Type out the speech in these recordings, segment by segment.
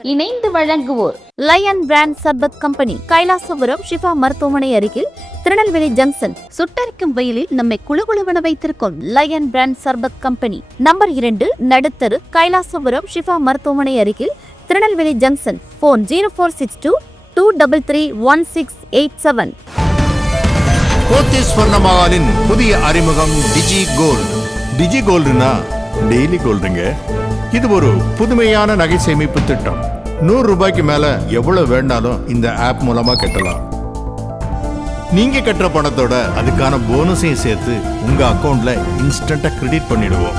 இணைந்து வழங்குவோர் lion brand sharbat company Kailasapuram Shifa மருத்துவமனை அருகில் திருநெல்வேலி ஜங்ஷன். சுட்டரிக்கும் வெயிலில் நம்மை குழுகுழுவென வைத்திருக்கும் lion brand sharbat company number இரண்டு நடுத்தரு கைலாசபுரம் ஷிஃபா மருத்துவமனை அருகில் Tirunelveli junction. Phone zero four six two two double three one six eight seven Pothy புதிய அறிமுகம் டிஜி கோல்டு டிஜி கோல்டுனா டெய்லி கோல்டுங்க இது ஒரு புதுமையான நகை சேமிப்பு திட்டம். நூறு ரூபாய்க்கு மேல எவ்வளவு வேண்டாலும் இந்த ஆப் மூலமா கட்டலாம். நீங்க கட்டுற பணத்தோட அதுக்கான போனஸையும் சேர்த்து உங்க அக்கௌண்ட்ல இன்ஸ்டன்டா கிரெடிட் பண்ணிடுவோம்.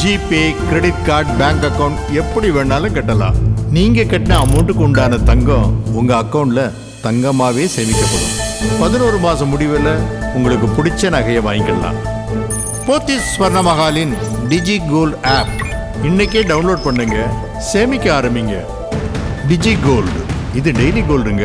GPay credit card bank account எப்படி வேணாலும் கட்டலாம். நீங்க கட்டின அமௌண்ட்டுக்கு உண்டான தங்கம் உங்க அக்கௌண்ட்ல தங்கமாவே சேமிக்கப்படும். பதினோரு மாசம் முடிவில் உங்களுக்கு பிடிச்ச நகையை வாங்கிக்கலாம். போத்தி ஸ்வர்ண மகாலின் டிஜி கோல்ட் ஆப். இன்னைக்கே டவுன்லோட் பண்ணுங்க. சேமிக்க ஆரம்பிங்க. டிஜி கோல்டு இது டெய்லி கோல்டுங்க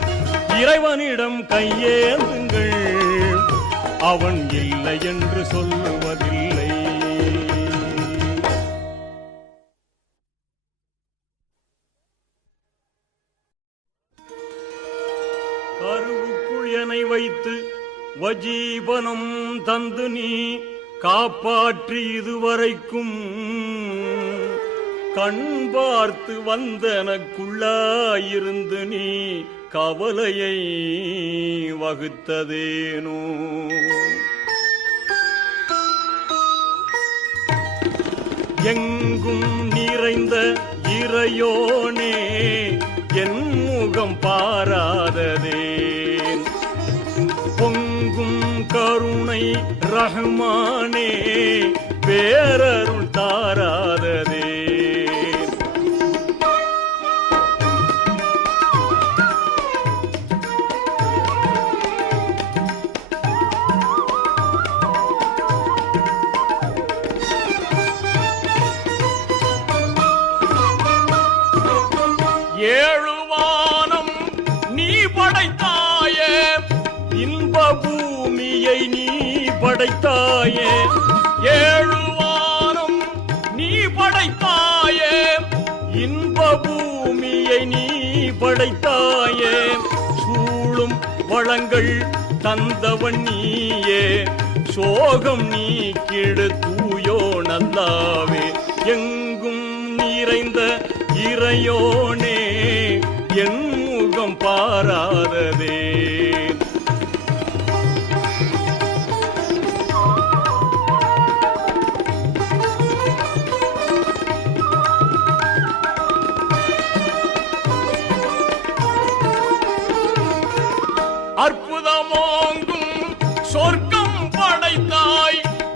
இறைவனிடம் கையேந்துங்கள். அவன் இல்லை என்று சொல்லுவதில்லை. கருவுக்குள் வைத்து வஜீவனம் தந்து நீ காப்பாற்றி இதுவரைக்கும். கண் பார்த்து வந்தனக்குள்ளாயிருந்து நீ கவலையை வகுத்ததேனோ? எங்கும் நிறைந்த இறையோனே என் முகம் பாராததேன். பொங்கும் கருணை ரஹ்மானே பேரருள் தாராததே. படைத்தாயே. ஏழு வாரம் நீ படைத்தாயே. இன்ப பூமியை நீ படைத்தாயே. சூழும் வளங்கள் தந்தவன் நீயே. சோகம் நீ கிடு தூயோ நல்லாவே. எங்கும் நிறைந்த இறையோனே.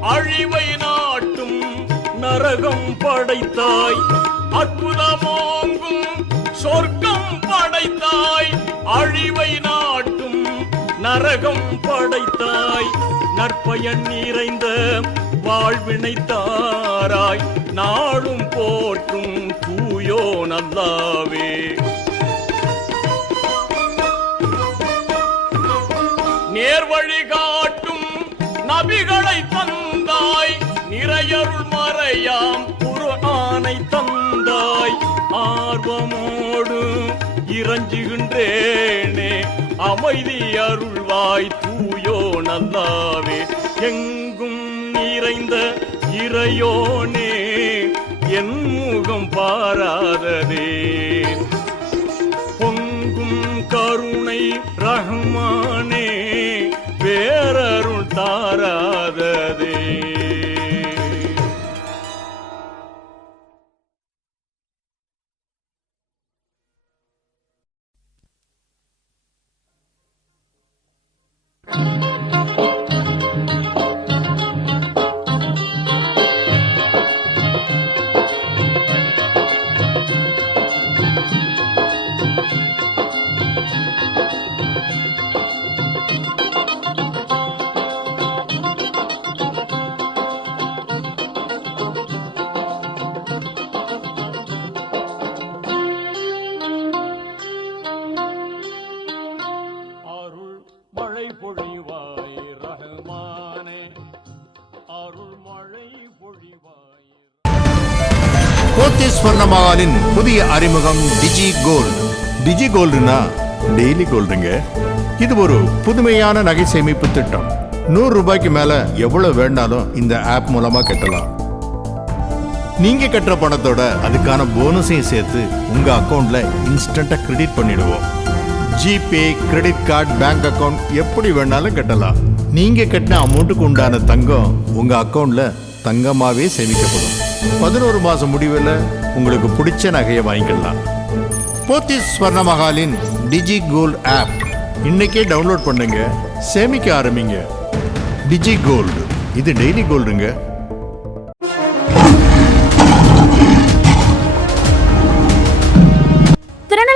அழிவை நாட்டும் நரகம் படைத்தாய். அற்புதமோங்கும் சொர்க்கம் படைத்தாய். அழிவை நாட்டும் நரகம் படைத்தாய். நற்பயன் நிறைந்த வாழ்வினை தாராய் நாளும் போற்றும் தூயோ நல்லாவே இறஞ்சுகின்றேனே அமைதி அருள்வாய் தூயோ நல்லாவே. எங்கும் நிறைந்த இறையோனே என் முகம் பாராததே. கோத்தீஸ்வர்ணமாலின் புதிய அறிமுகம் டிஜி கோல்டு டிஜி கோல்டுனா டெய்லி கோல்டுங்க. இது ஒரு புதுமையான நகை சேமிப்பு திட்டம். நூறு ரூபாய்க்கு மேல எவ்வளவு வேணாலும் இந்த ஆப் மூலமா கட்டலாம். நீங்க கட்டுற பணத்தோட அதுக்கான போனஸையும் சேர்த்து உங்க அக்கௌண்ட்ல இன்ஸ்டன்டா கிரெடிட் பண்ணிடுவோம். GPay credit card bank account எப்படி வேணாலும் கட்டலாம். நீங்க கட்டின அமௌண்ட்டுக்கு உண்டான தங்கம் உங்க அக்கௌண்ட்ல தங்கமாவே சேமிக்கப்படும். பதினோரு மாசம் முடிவில் உங்களுக்கு பிடிச்ச நகையை வாங்கிக்கலாம். போர்த்தி ஸ்வர்ண மகாலின் டிஜி கோல்ட் ஆப். இன்னைக்கே டவுன்லோட் பண்ணுங்க சேமிக்க ஆரம்பிங்க. டிஜி கோல்டு இது டெய்லி கோல்டுங்க.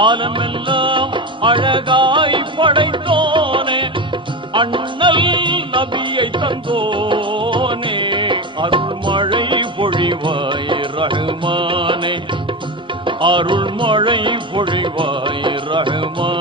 ஆலமெல்லாம் அழகாய் படைத்தோனே அண்ணல் நபியை தந்தோனே அருள்மழை பொழிவாய் ரகுமானே அருள்மழை பொழிவாய் ரஹ்மானே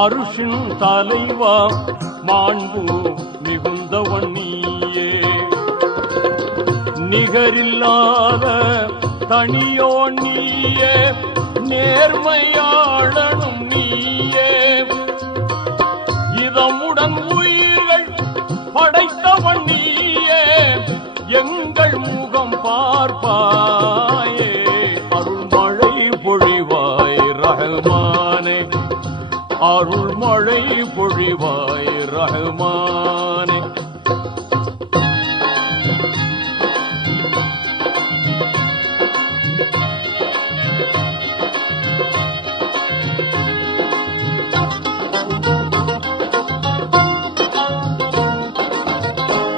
அருஷின் தலைவா மாண்பு மிகுந்தவன் நீயே நிகரில்லாத தனியோ நீயே நேர்மையாளனும் நீயே. இதமுடன் உயிர்கள் படைத்தவன் நீயே எங்கள் முகம் பார்ப்பார். அருள்மழை பொழிவாய் ரகுமானே.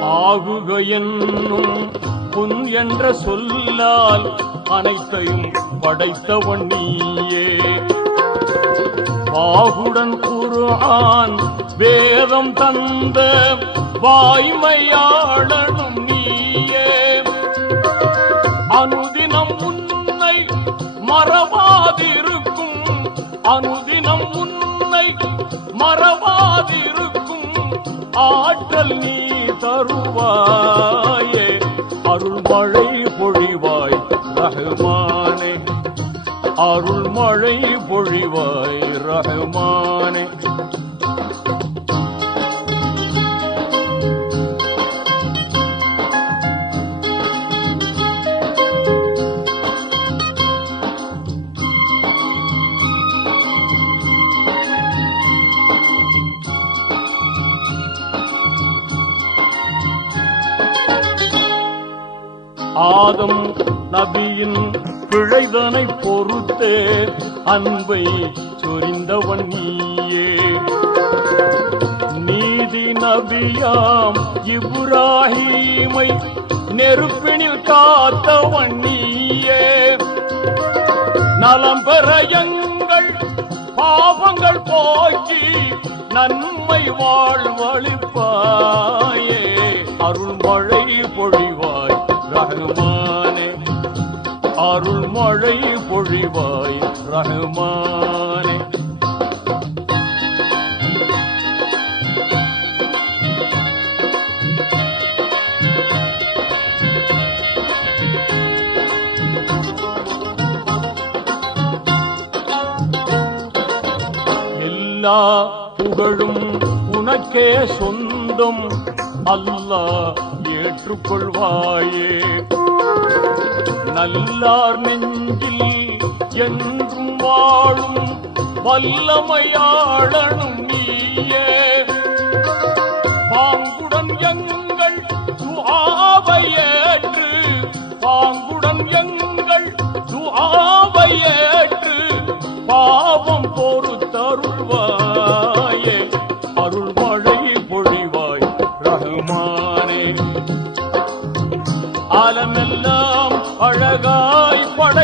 ஆகுக என்னும் புன் என்ற சொல்லால் அனைத்தையும் படைத்தவன் நீயே. ஆகுடன் குருஆன் வேதம் தந்த வாய்மையாளனும் நீயே. அனுதினம் உன்னை மறவாதிருக்கும் அனுதினம் உன்னை மறவாதிருக்கும் ஆற்றல் நீ தருவாயே. அருள்மழை பொழிவாய் ரகுமான் அருள் மழை பொழிவாய் ரஹ்மானே ஆதம் நபியின் பிழைதனை பொறுத்தே அன்பை சொரிந்தவன் நீயே. நீதி நபியாம் இப்ராஹீமை நெருப்பினில் காத்தவன் நீயே. நலம் பெற பாவங்கள் போக்கி நன்மை வாழ்வழிப்பாயே அருள்மழை பொழிவாய் ரகுமா அருள் மழை பொழிவாய் ரகுமானே. எல்லா புகழும் உனக்கே சொந்தம். அல்லா ஏற்றுக்கொள்வாயே. நல்லார் நெஞ்சில் என்றும் வாழும் வல்லமையாளனும் நீயே. பாங்குடன் எங்கள் துஆவையேற்று பாங்குடன் எங்கள் துஆவையேற்று பாவம் போர்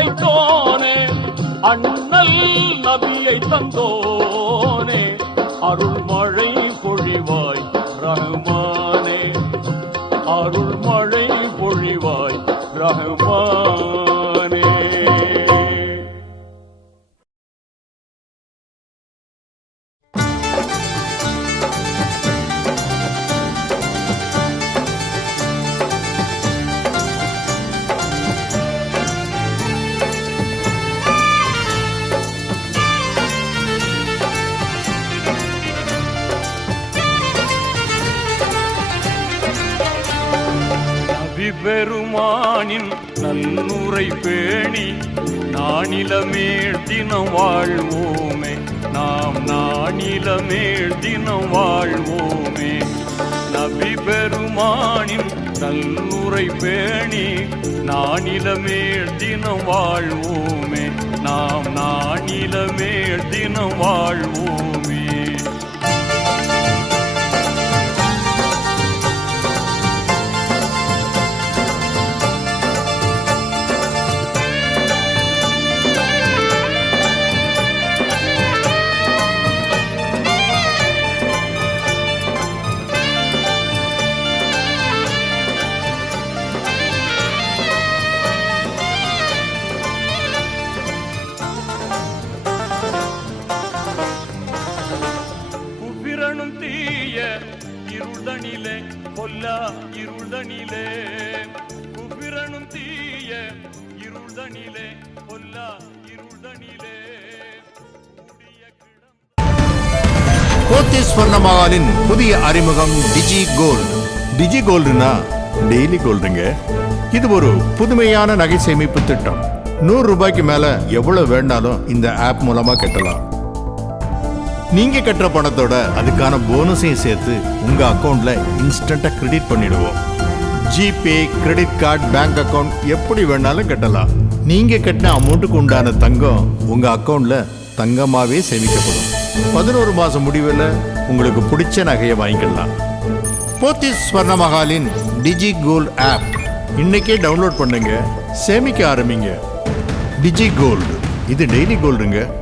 படைத்தோனே அண்ணல் நபியை தந்தோனே. அருள் நானிலமேல் தினம் வாழ்வோமே. நாம் நானிலமேல் தினம் வாழ்வோமே. போத்தீஸ் ஸ்வர்ணமகாலின் புதிய அறிமுகம் டிஜி கோல்டு டிஜி கோல்டுனா டெய்லி கோல்டுங்க இது ஒரு புதுமையான நகை சேமிப்பு திட்டம் நூறு ரூபாய்க்கு மேல எவ்வளவு வேணாலும் இந்த ஆப் மூலமா கட்டலாம் நீங்க கட்டுற பணத்தோட அதுக்கான போனஸையும் சேர்த்து உங்க அக்கவுண்ட்ல இன்ஸ்டண்டா கிரெடிட் பண்ணிடுவோம் GPay credit card bank account எப்படி வேணாலும் கட்டலாம் நீங்க கட்டின அமௌண்ட்டுக்கு உண்டான தங்கம் உங்க அக்கவுண்ட்ல தங்கமாவே சேமிக்கப்படும் பதினோரு மாசம் முடிவில் உங்களுக்கு பிடிச்ச நகையை வாங்கிக்கலாம். போத்திஸ் ஸ்வர்ணமகாலின் டிஜி கோல்ட் ஆப். இன்னைக்கே டவுன்லோட் பண்ணுங்க சேமிக்க ஆரம்பிங்க. டிஜி கோல்டு இது டெய்லி கோல்டுங்க.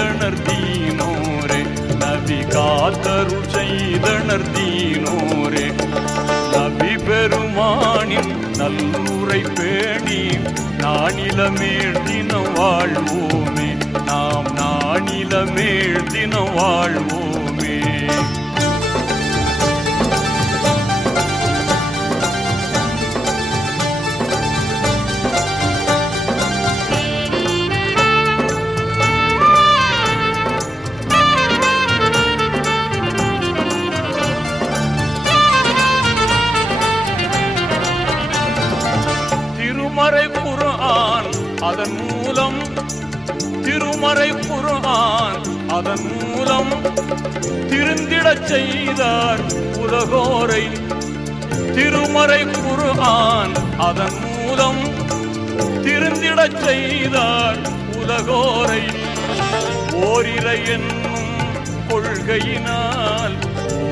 செய்தனர் தீனோரே. நபி காத்தருள் செய்தனர் தீனோரே. நபி பெருமானின் நல்லூரை பேணி நானிலமேல் தினம் வாழ்வோமே. நாம் நானிலமேல் தினம் வாழ்வோமே. மறை குர்ஆன் அதன் மூலம் திருந்திடச் செய்தார் உலகோரை திருமறை குருவான் அதன் மூலம் திருந்திடச் செய்தார் உலகோரை ஓரிரை என்னும் கொள்கையினால்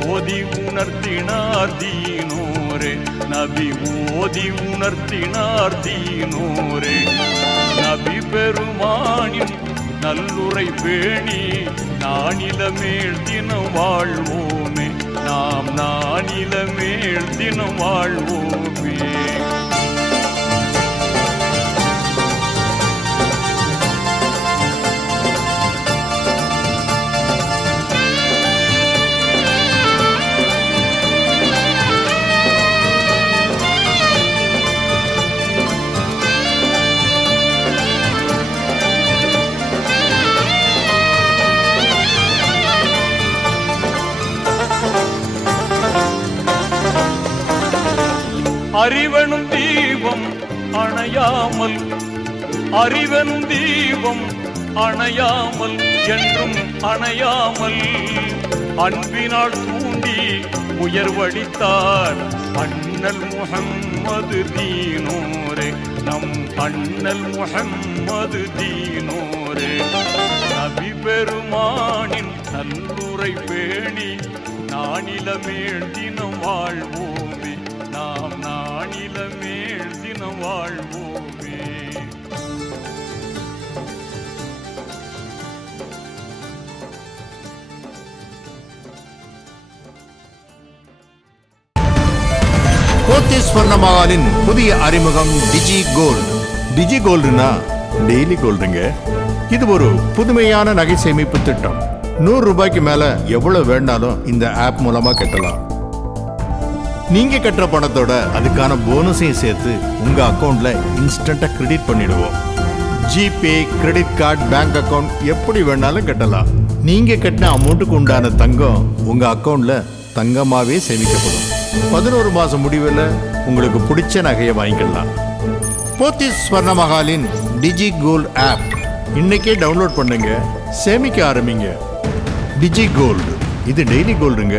ஓதி உணர்த்தினார் தீனோரே. நபி ஓதி உணர்த்தினார் தீனோரே. நபி பெருமானின் நல்லுரை பேணி நானிலமேல் தினம் வாழ்வோமே. நாம் நானிலமேல் தினம் வாழ்வோமே. அறிவனும் தீபம் அணையாமல் அறிவனும் தீபம் அணையாமல் என்றும் அணையாமல் அன்பினால் தூண்டி உயர்வடித்தார் அண்ணல் முகம்மது தீனோரே. நம் அண்ணல் முகம்மது தீனோரே. நபி பெருமானின் நல்லுரை பேணி நானிலமேல் தினம் வாழ்வோமே. வாழ்வோமே. கோத்தேஸ்வர்ண மகாலின் புதிய அறிமுகம் டிஜி கோல்டு டிஜி கோல்டுனா டெய்லி கோல்டுங்க. இது ஒரு புதுமையான நகை சேமிப்பு திட்டம். நூறு ரூபாய்க்கு மேல எவ்வளவு வேணாலும் இந்த ஆப் மூலமா கட்டலாம். நீங்க கட்டுற பணத்தோட அதுக்கான போனஸையும் சேர்த்து உங்க அக்கௌண்ட்ல இன்ஸ்டன்டா கிரெடிட் பண்ணிடுவோம். GPay credit card bank account எப்படி வேணாலும் கட்டலாம். நீங்க கட்டின அமௌண்ட்டுக்கு உண்டான தங்கம் உங்க அக்கௌண்ட்ல தங்கமாவே சேமிக்கப்படும். பதினோரு மாசம் முடிவில் உங்களுக்கு பிடிச்ச நகையை வாங்கிக்கலாம். போத்திஸ் ஸ்வர்ண மகாலின் டிஜி கோல்ட் ஆப். இன்னைக்கே டவுன்லோட் பண்ணுங்க சேமிக்க ஆரம்பிங்க. டிஜி கோல்டு இது டெய்லி கோல்டுங்க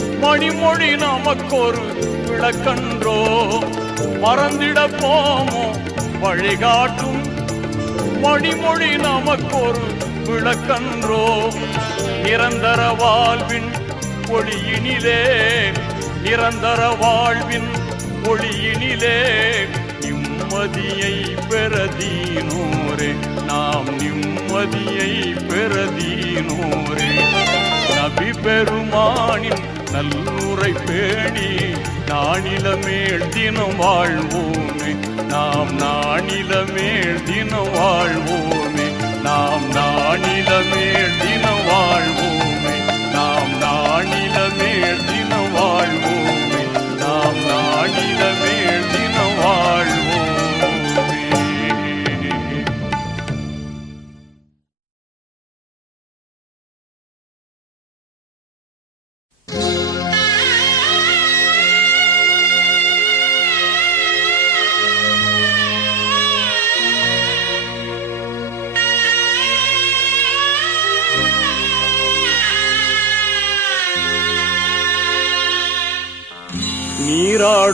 மணிமொழி நமக்கொரு விளக்கன்றோ? மறந்திட போமோ? வழிகாட்டும். மணிமொழி நமக்கொரு விளக்கன்றோ? நிரந்தர வாழ்வின் ஒளியினிலே நிரந்தர வாழ்வின் ஒளியினிலே நிம்மதியை பெறதீனோரே. நாம் நிம்மதியை பெறதீனோரே. நபி பெருமானின் நல்லுரை பேணி நானிலமேல் தினம் வாழ்வோமே. நாம் நானிலமேல் தினம் வாழ்வோமே. நாம் நானிலமேல் தினம் வாழ்வோமே. நாம் நானிலமேல் தினம் வாழ்வோமே. நாம் நானிலமேல்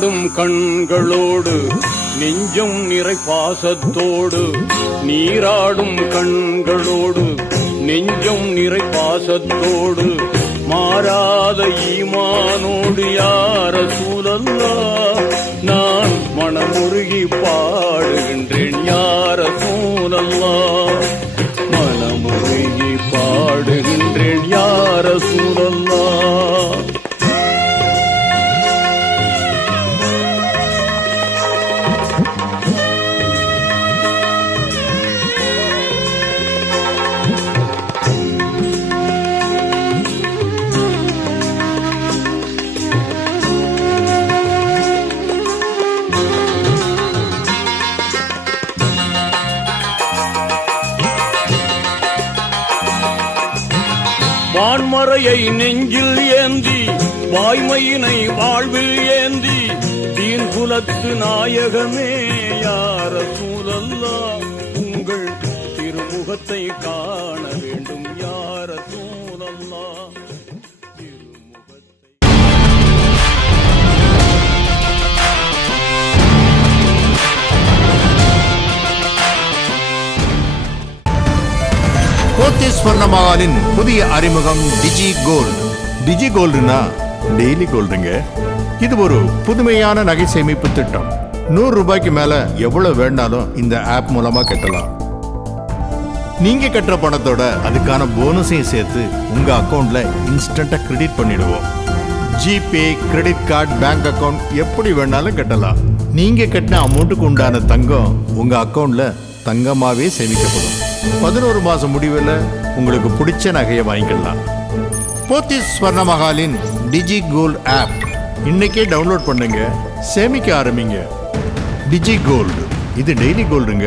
நாடும் கண்களோடு நெஞ்சும் நிறை பாசத்தோடு நீராடும் கண்களோடு நெஞ்சும் நிறை பாசத்தோடு மாறாத ஈமானோடு யார சூழல்லா? நான் மனமுருகி பாடுகின்றேன் யார சூழல்லா? மனமுருகி பாடுகின்றேன் யார சூழல்லா? காலத்து நாயகமே யார சூழல்லா? உங்கள் திருமுகத்தை காண வேண்டும் யார சூழல்லா? கோத்தி ஸ்வர்ணமாலின் புதிய அறிமுகம் டிஜி கோல்டு. டிஜி கோல்டுனா டெய்லி கோல்டுங்க. இது ஒரு புதுமையான நகை சேமிப்பு திட்டம். நூறு ரூபாய்க்கு மேல எவ்வளவு வேணாலும் இந்த ஆப் மூலமா கட்டலாம். நீங்க கட்டுற பணத்தோட அதுக்கான போனஸையும் சேர்த்து உங்க அக்கௌண்ட்ல இன்ஸ்டன்டா கிரெடிட் பண்ணிடுவோம். GPay credit card bank account எப்படி வேணாலும் கட்டலாம். நீங்க கட்டின அமௌண்ட்டுக்கு உண்டான தங்கம் உங்க அக்கௌண்ட்ல தங்கமாவே சேமிக்கப்படும். பதினோரு மாசம் முடிவில் உங்களுக்கு பிடிச்ச நகையை வாங்கிக்கலாம். போத்திஸ் ஸ்வர்ணமஹாலின் டிஜி கோல்ட் ஆப். இன்னைக்கே டவுன்லோட் பண்ணுங்க. சேமிக்க ஆரம்பிங்க. டிஜி கோல்டு இது டெய்லி கோல்டுங்க